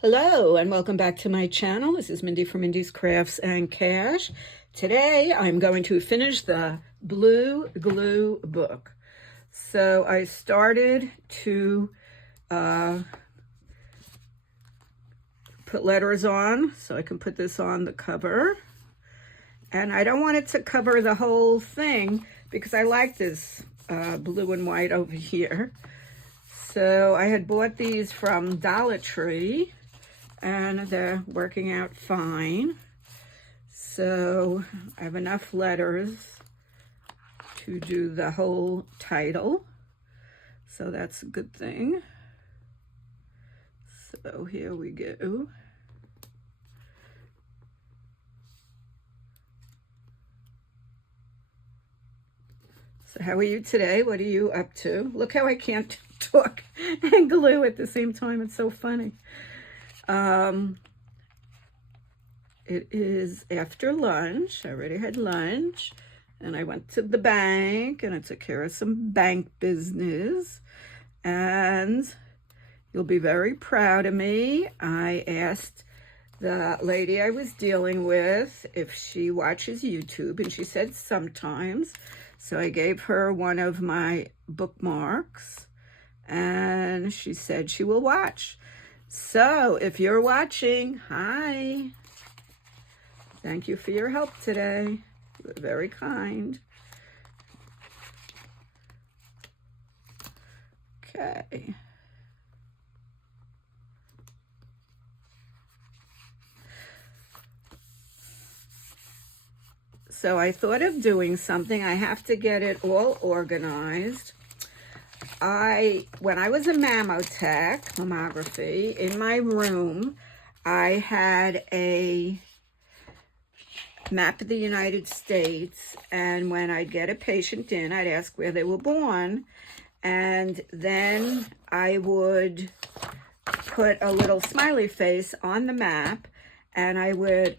Hello and welcome back to my channel. This is Mindy from Mindy's Crafts and Cash. Today I'm going to finish the blue glue book. So I started to put letters on so I can put this on the cover. And I don't want it to cover the whole thing because I like this blue and white over here. So I had bought these from Dollar Tree and they're working out fine. So I have enough letters to do the whole title. So that's a good thing. So here we go. So how are you today? What are you up to? Look how I can't talk and glue at the same time. It's so funny. It is after lunch. I already had lunch and I went to the bank and I took care of some bank business, and you'll be very proud of me. I asked the lady I was dealing with if she watches YouTube, and she said sometimes. So I gave her one of my bookmarks and she said she will watch. So if you're watching, hi. Thank you for your help today. You were very kind. Okay. So I thought of doing something. I have to get it all organized. When I was a mammography, in my room, I had a map of the United States, and when I'd get a patient in, I'd ask where they were born, and then I would put a little smiley face on the map, and I would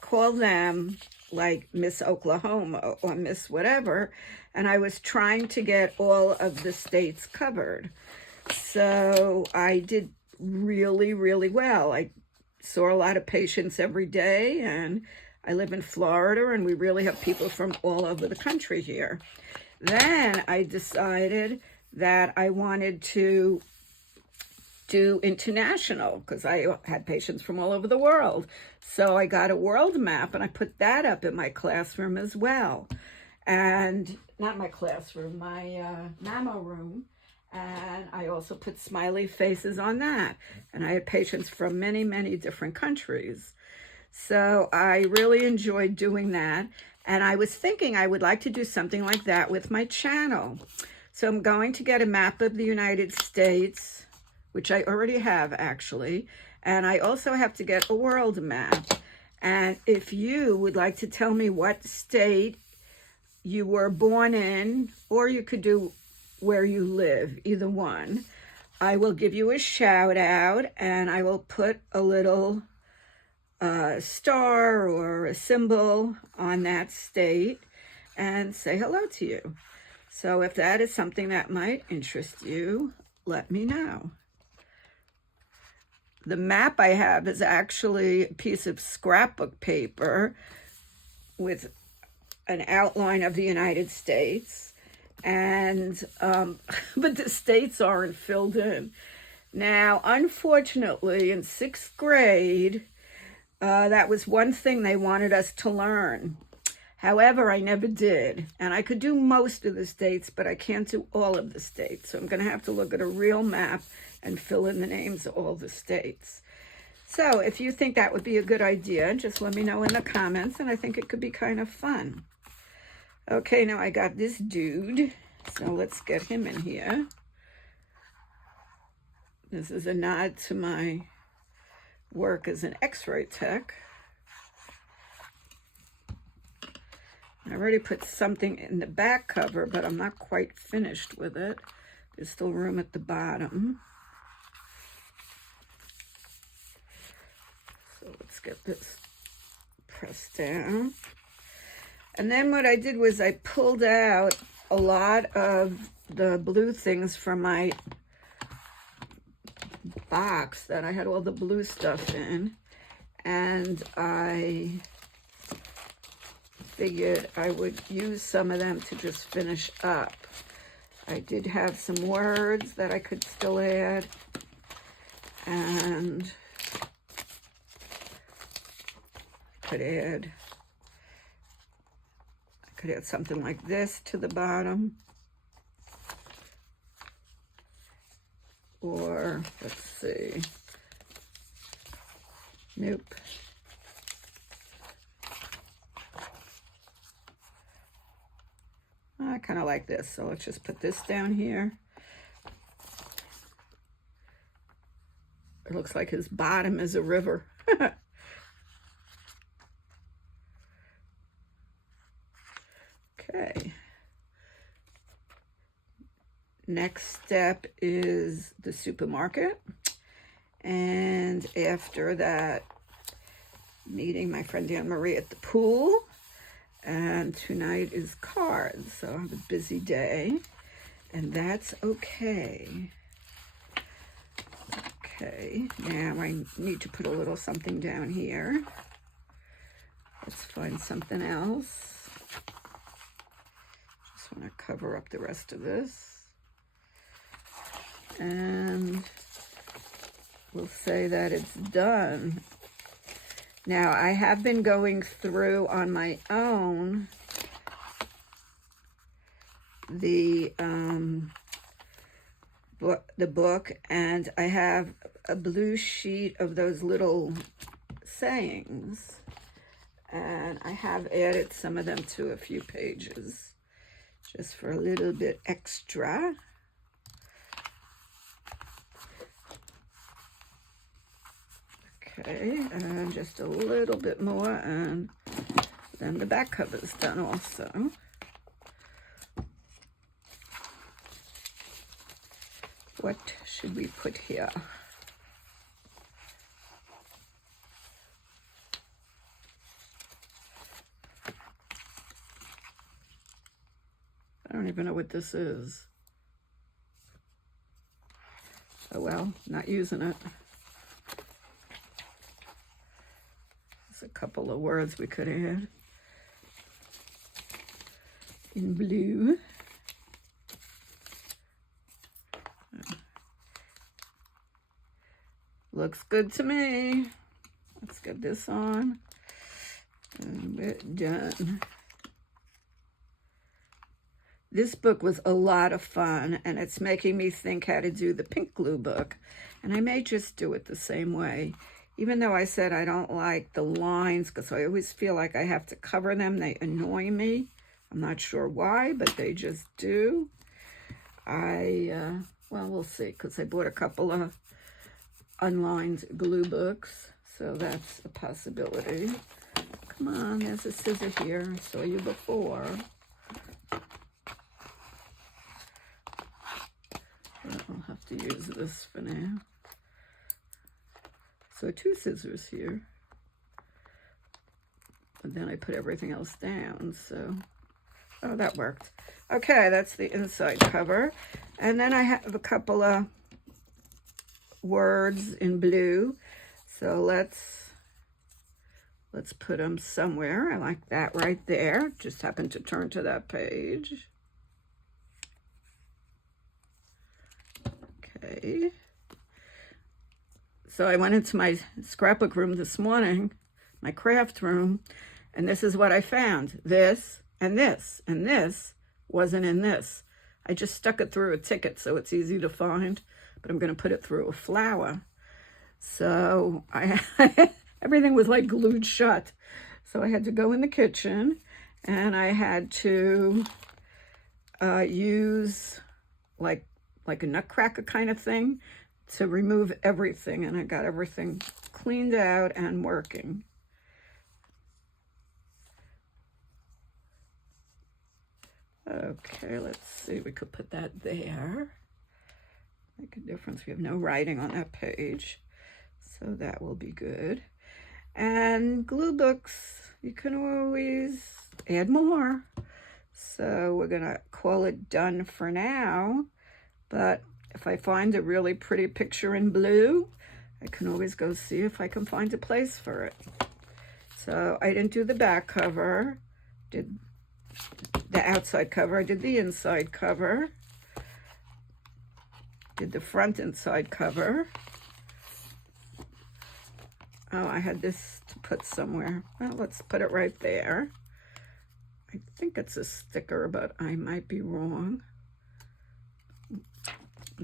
call them like Miss Oklahoma or Miss whatever, and I was trying to get all of the states covered. So I did really, really well. I saw a lot of patients every day, and I live in Florida, and we really have people from all over the country here. Then I decided that I wanted to do international because I had patients from all over the world. So I got a world map and I put that up in my classroom as well. And not my classroom, my mammo room. And I also put smiley faces on that. And I had patients from many, many different countries. So I really enjoyed doing that. And I was thinking I would like to do something like that with my channel. So I'm going to get a map of the United States, which I already have actually. And I also have to get a world map. And if you would like to tell me what state you were born in, or you could do where you live, either one, I will give you a shout out, and I will put a little star or a symbol on that state and say hello to you. So if that is something that might interest you, let me know. The map I have is actually a piece of scrapbook paper with an outline of the United States, and but the states aren't filled in. Now, unfortunately, in 6th grade, that was one thing they wanted us to learn. However, I never did, and I could do most of the states, but I can't do all of the states. So I'm going to have to look at a real map and fill in the names of all the states. So if you think that would be a good idea, just let me know in the comments, and I think it could be kind of fun. Okay, now I got this dude, so let's get him in here. This is a nod to my work as an x-ray tech. I already put something in the back cover, but I'm not quite finished with it. There's still room at the bottom. So let's get this pressed down. And then what I did was I pulled out a lot of the blue things from my box that I had all the blue stuff in, and I figured I would use some of them to just finish up. I did have some words that I could still add, and I could add something like this to the bottom. Or, let's see, nope. I kind of like this, so let's just put this down here. It looks like his bottom is a river. Okay. Next step is the supermarket. And after that, meeting my friend Anne Marie at the pool. And tonight is cards, so I have a busy day. And that's okay. Okay, now I need to put a little something down here. Let's find something else. Just want to cover up the rest of this. And we'll say that it's done. Now, I have been going through on my own the book, and I have a blue sheet of those little sayings, and I have added some of them to a few pages just for a little bit extra. Okay, and just a little bit more, and then the back cover's done also. What should we put here? I don't even know what this is. Oh well, not using it. There's a couple of words we could add in blue. Looks good to me. Let's get this on. And we're done. This book was a lot of fun, and it's making me think how to do the pink glue book. And I may just do it the same way. Even though I said I don't like the lines, because I always feel like I have to cover them. They annoy me. I'm not sure why, but they just do. Well, we'll see, because I bought a couple of unlined glue books, so that's a possibility. Come on, there's a scissor here. I saw you before. I'll have to use this for now. So 2 scissors here. But then I put everything else down, so... Oh, that worked. Okay, that's the inside cover. And then I have a couple of words in blue. So let's put them somewhere. I like that right there. Just happened to turn to that page. Okay. So I went into my scrapbook room this morning, my craft room, and this is what I found. This and this and this wasn't in this. I just stuck it through a ticket so it's easy to find, but I'm going to put it through a flower. So everything was like glued shut. So I had to go in the kitchen, and I had to use like a nutcracker kind of thing to remove everything, and I got everything cleaned out and working. Okay, let's see, we could put that there. Make a difference. We have no writing on that page, so that will be good. And glue books, you can always add more. So we're gonna call it done for now, but if I find a really pretty picture in blue, I can always go see if I can find a place for it. So I didn't do the back cover, did the outside cover, I did the inside cover, did the front and side cover. Oh, I had this to put somewhere. Well, let's put it right there. I think it's a sticker, but I might be wrong. I'm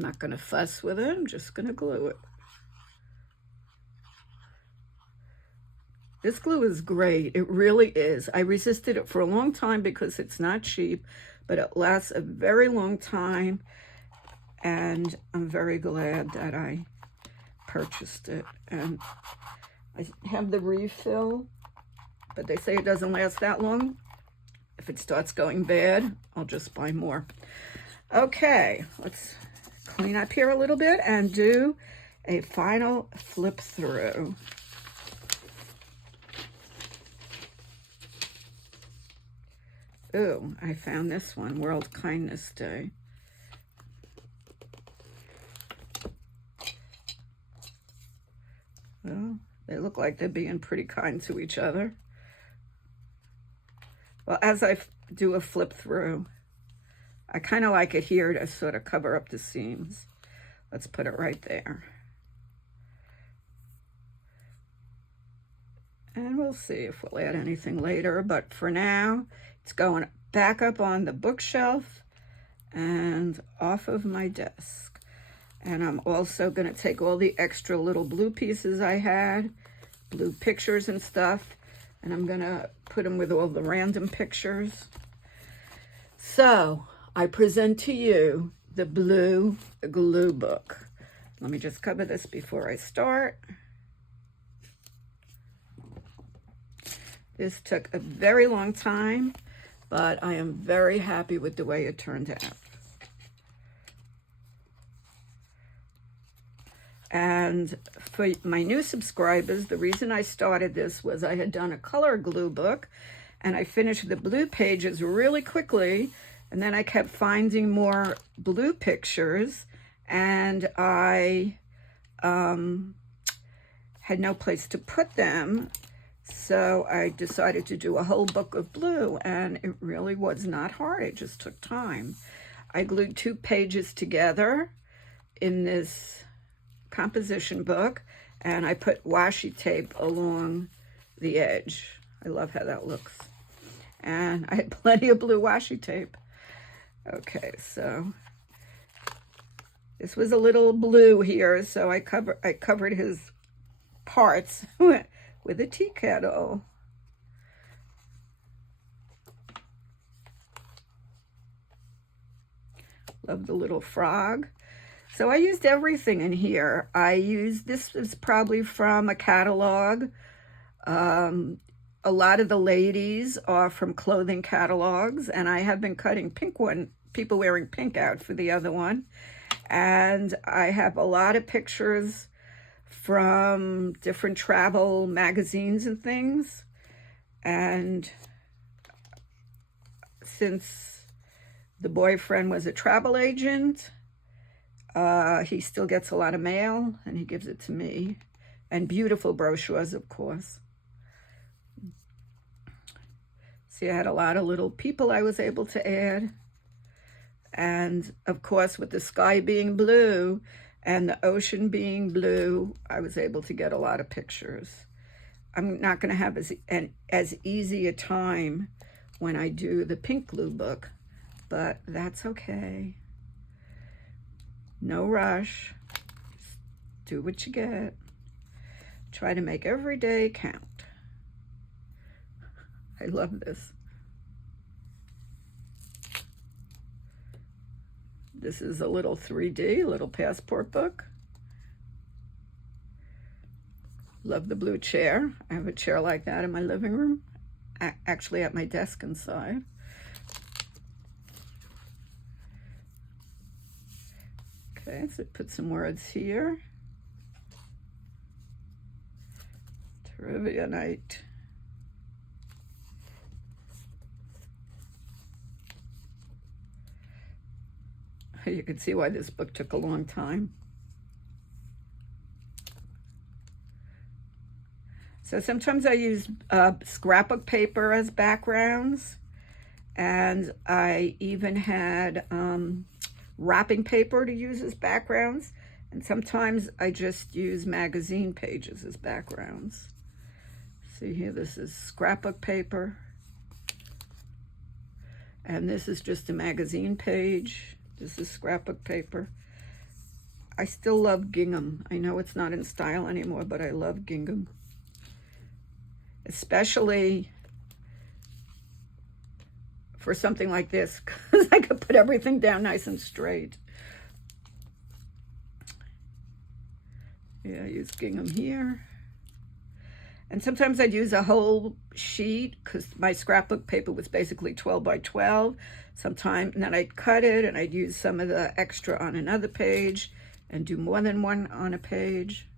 not going to fuss with it. I'm just going to glue it. This glue is great. It really is. I resisted it for a long time because it's not cheap, but it lasts a very long time. And I'm very glad that I purchased it. And I have the refill, but they say it doesn't last that long. If it starts going bad, I'll just buy more. Okay, let's clean up here a little bit and do a final flip through. Ooh, I found this one, World Kindness Day. Well, they look like they're being pretty kind to each other. Well, as I do a flip through, I kind of like it here to sort of cover up the seams. Let's put it right there. And we'll see if we'll add anything later, but for now, it's going back up on the bookshelf and off of my desk. And I'm also going to take all the extra little blue pieces I had, blue pictures and stuff, and I'm going to put them with all the random pictures. So I present to you the blue glue book. Let me just cover this before I start. This took a very long time, but I am very happy with the way it turned out. And for my new subscribers, the reason I started this was I had done a color glue book, and I finished the blue pages really quickly, and then I kept finding more blue pictures, and I had no place to put them. So I decided to do a whole book of blue, and it really was not hard. It just took time. I glued 2 pages together in this composition book, and I put washi tape along the edge. I love how that looks. And I had plenty of blue washi tape. Okay, so this was a little blue here, so I covered his parts with a tea kettle. Love the little frog. So I used everything in here. This is probably from a catalog. A lot of the ladies are from clothing catalogs, and I have been cutting people wearing pink out for the other one. And I have a lot of pictures from different travel magazines and things. And since the boyfriend was a travel agent, he still gets a lot of mail, and he gives it to me. And beautiful brochures, of course. See, I had a lot of little people I was able to add. And, of course, with the sky being blue and the ocean being blue, I was able to get a lot of pictures. I'm not going to have as easy a time when I do the pink glue book, but that's okay. No rush. Just do what you get. Try to make every day count. I love this. This is a little 3D, little passport book. Love the blue chair. I have a chair like that in my living room, actually at my desk inside. Okay, so put some words here. Trivia night. You can see why this book took a long time. So sometimes I use scrapbook paper as backgrounds, and I even had wrapping paper to use as backgrounds, and sometimes I just use magazine pages as backgrounds. See here, this is scrapbook paper, and this is just a magazine page. This is scrapbook paper. I still love gingham. I know it's not in style anymore, but I love gingham. Especially for something like this, because I could put everything down nice and straight. Yeah, I use gingham here. And sometimes I'd use a whole sheet, because my scrapbook paper was basically 12 by 12. Sometimes, and then I'd cut it, and I'd use some of the extra on another page, and do more than one on a page.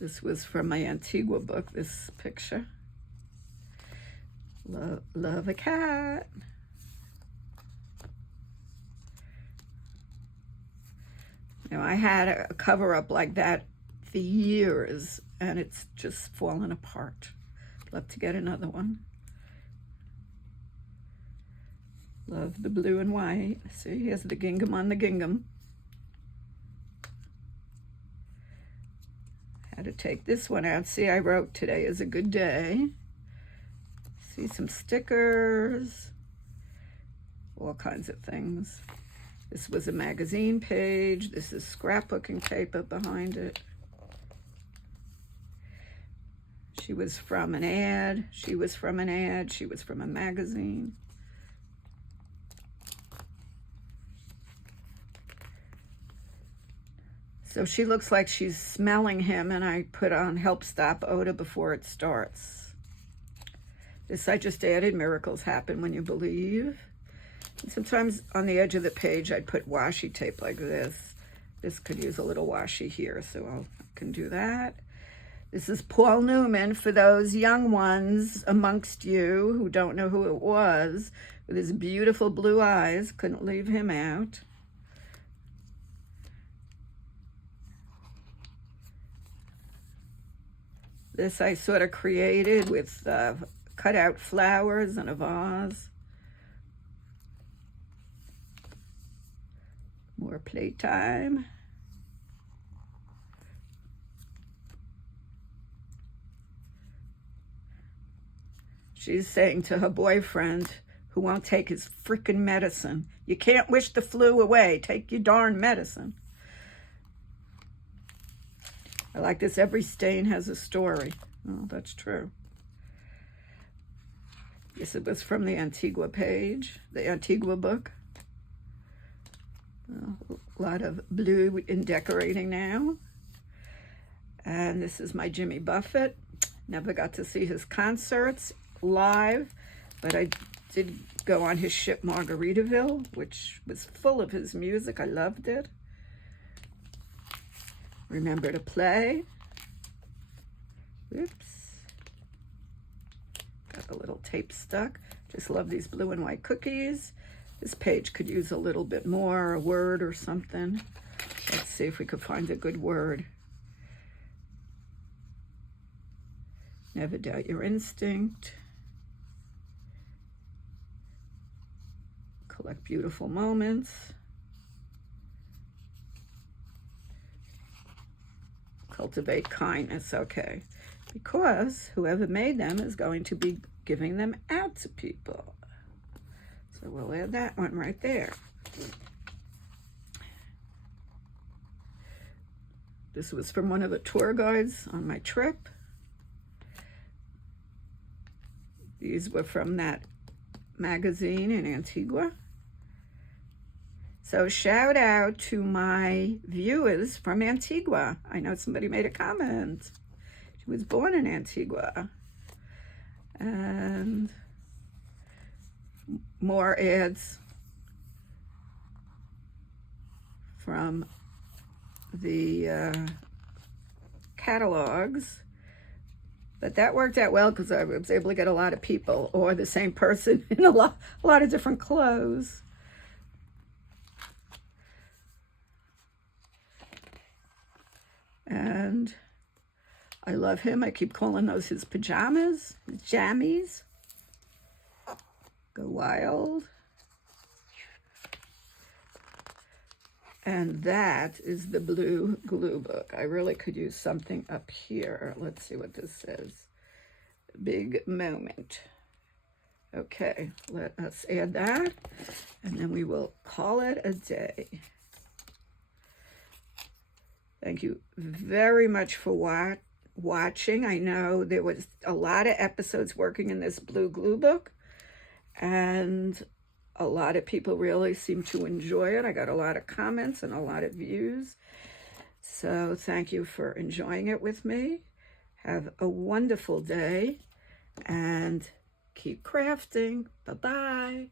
This was from my Antigua book, this picture. Love a cat. Now, I had a cover up like that for years, and it's just fallen apart. Love to get another one. Love the blue and white. See, here's the gingham on the gingham. Had to take this one out. See, I wrote "Today is a good day." See some stickers, all kinds of things. This was a magazine page. This is scrapbooking paper behind it. She was from an ad. She was from an ad. She was from a magazine. So she looks like she's smelling him, and I put on "Help Stop Odor Before It Starts." This I just added "Miracles Happen When You Believe." And sometimes on the edge of the page I'd put washi tape like this. This could use a little washi here, so I can do that. This is Paul Newman, for those young ones amongst you who don't know who it was, with his beautiful blue eyes. Couldn't leave him out. This I sort of created with cut out flowers in a vase. More playtime. She's saying to her boyfriend, who won't take his frickin' medicine, "You can't wish the flu away. Take your darn medicine." I like this. Every stain has a story. Oh, that's true. Yes, it was from the Antigua page, the Antigua book. A lot of blue in decorating now. And this is my Jimmy Buffett. Never got to see his concerts live, but I did go on his ship Margaritaville, which was full of his music. I loved it. Remember to play. Oops. Got a little tape stuck. Just love these blue and white cookies. This page could use a little bit more, a word or something. Let's see if we could find a good word. Never doubt your instinct. Collect beautiful moments. Cultivate kindness, okay. Because whoever made them is going to be giving them out to people. So we'll add that one right there. This was from one of the tour guides on my trip. These were from that magazine in Antigua. So shout out to my viewers from Antigua. I know somebody made a comment. She was born in Antigua. And more ads from the catalogs. But that worked out well because I was able to get a lot of people, or the same person in a lot of different clothes. And I love him. I keep calling those his pajamas, his jammies. Go wild. And that is the blue glue book. I really could use something up here. Let's see what this says. Big moment. Okay, let us add that, and then we will call it a day. Thank you very much for watching. I know there was a lot of episodes working in this blue glue book, and a lot of people really seem to enjoy it. I got a lot of comments and a lot of views. So thank you for enjoying it with me. Have a wonderful day and keep crafting. Bye-bye.